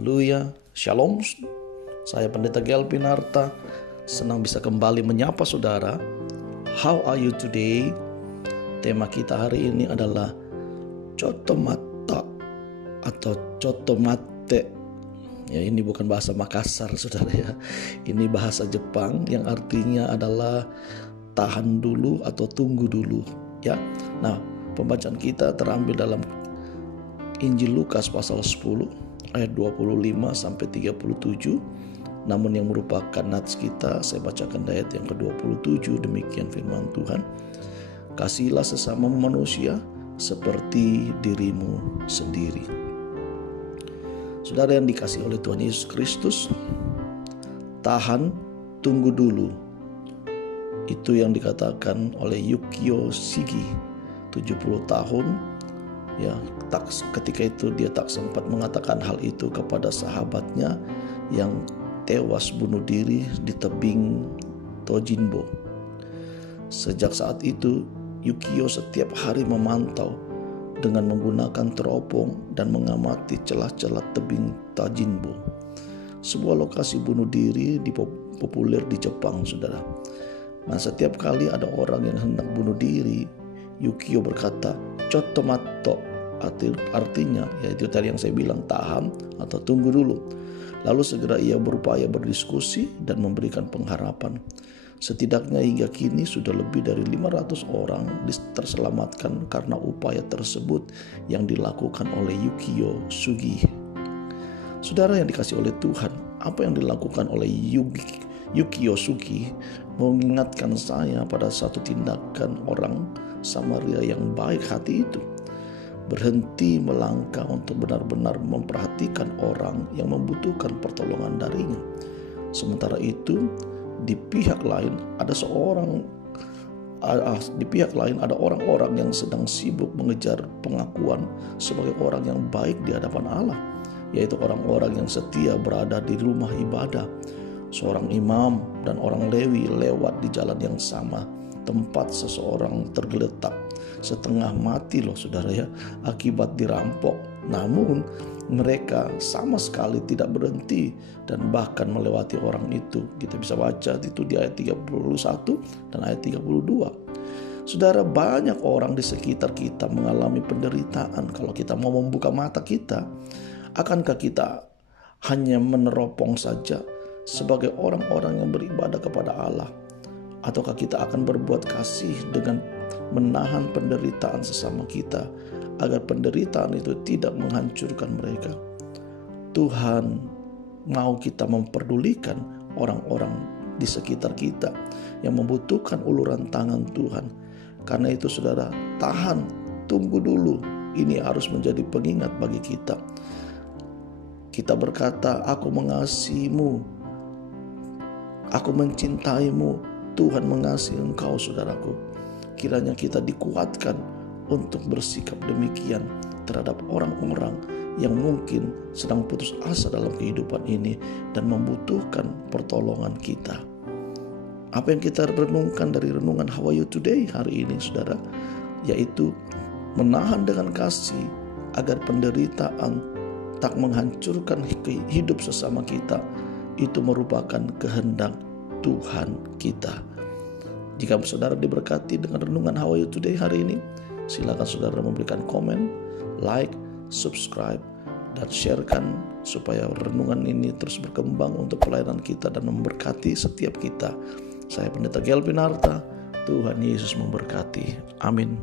Haleluya, Shalom. Saya Pendeta Gelvin Arta. Senang bisa kembali menyapa saudara. How are you today? Tema kita hari ini adalah Cotomata atau Cotomate. Ya, ini bukan bahasa Makassar saudara ya. Ini bahasa Jepang yang artinya adalah tahan dulu atau tunggu dulu ya. Nah, pembacaan kita terambil dalam Injil Lukas pasal 10 ayat 25 sampai 37. Namun yang merupakan nats kita, saya bacakan ayat yang ke-27. Demikian firman Tuhan. Kasihilah sesama manusia seperti dirimu sendiri. Saudara yang dikasihi oleh Tuhan Yesus Kristus, tahan, tunggu dulu. Itu yang dikatakan oleh Yukio Shigi, 70 tahun. Ya, ketika itu dia tak sempat mengatakan hal itu kepada sahabatnya yang tewas bunuh diri di tebing Tojinbo. Sejak saat itu, Yukio setiap hari memantau dengan menggunakan teropong dan mengamati celah-celah tebing Tojinbo, sebuah lokasi bunuh diri populer di Jepang, saudara. Nah, setiap kali ada orang yang hendak bunuh diri, Yukio berkata, Cotomato, artinya yaitu tadi yang saya bilang, tahan atau tunggu dulu. Lalu segera ia berupaya berdiskusi dan memberikan pengharapan. Setidaknya hingga kini sudah lebih dari 500 orang terselamatkan karena upaya tersebut yang dilakukan oleh Yukio Shigi. Saudara yang dikasihi oleh Tuhan, apa yang dilakukan oleh Yukio Shigi mengingatkan saya pada satu tindakan orang Samaria yang baik hati itu. Berhenti melangkah untuk benar-benar memperhatikan orang yang membutuhkan pertolongan darinya. Sementara itu, di pihak lain ada orang-orang yang sedang sibuk mengejar pengakuan sebagai orang yang baik di hadapan Allah, yaitu orang-orang yang setia berada di rumah ibadah. Seorang imam dan orang Lewi lewat di jalan yang sama, tempat seseorang tergeletak setengah mati loh saudara ya, akibat dirampok. Namun mereka sama sekali tidak berhenti dan bahkan melewati orang itu. Kita bisa baca itu di ayat 31 dan ayat 32. Saudara, banyak orang di sekitar kita mengalami penderitaan. Kalau kita mau membuka mata kita, akankah kita hanya meneropong saja sebagai orang-orang yang beribadah kepada Allah? Ataukah kita akan berbuat kasih dengan menahan penderitaan sesama kita agar penderitaan itu tidak menghancurkan mereka? Tuhan mau kita memperdulikan orang-orang di sekitar kita yang membutuhkan uluran tangan Tuhan. Karena itu saudara, tahan, tunggu dulu. Ini harus menjadi pengingat bagi kita. Kita berkata, aku mengasihimu, aku mencintaimu. Tuhan mengasihi engkau, saudaraku. Kiranya kita dikuatkan untuk bersikap demikian terhadap orang-orang yang mungkin sedang putus asa dalam kehidupan ini dan membutuhkan pertolongan kita. Apa yang kita renungkan dari renungan How Are You Today hari ini, saudara? Yaitu menahan dengan kasih agar penderitaan tak menghancurkan hidup sesama kita. Itu merupakan kehendak Tuhan kita. Jika saudara diberkati dengan renungan How Are You Today hari ini, silakan saudara memberikan komen, like, subscribe, dan sharekan supaya renungan ini terus berkembang untuk pelayanan kita dan memberkati setiap kita. Saya Pendeta Gelvin Arta. Tuhan Yesus memberkati. Amin.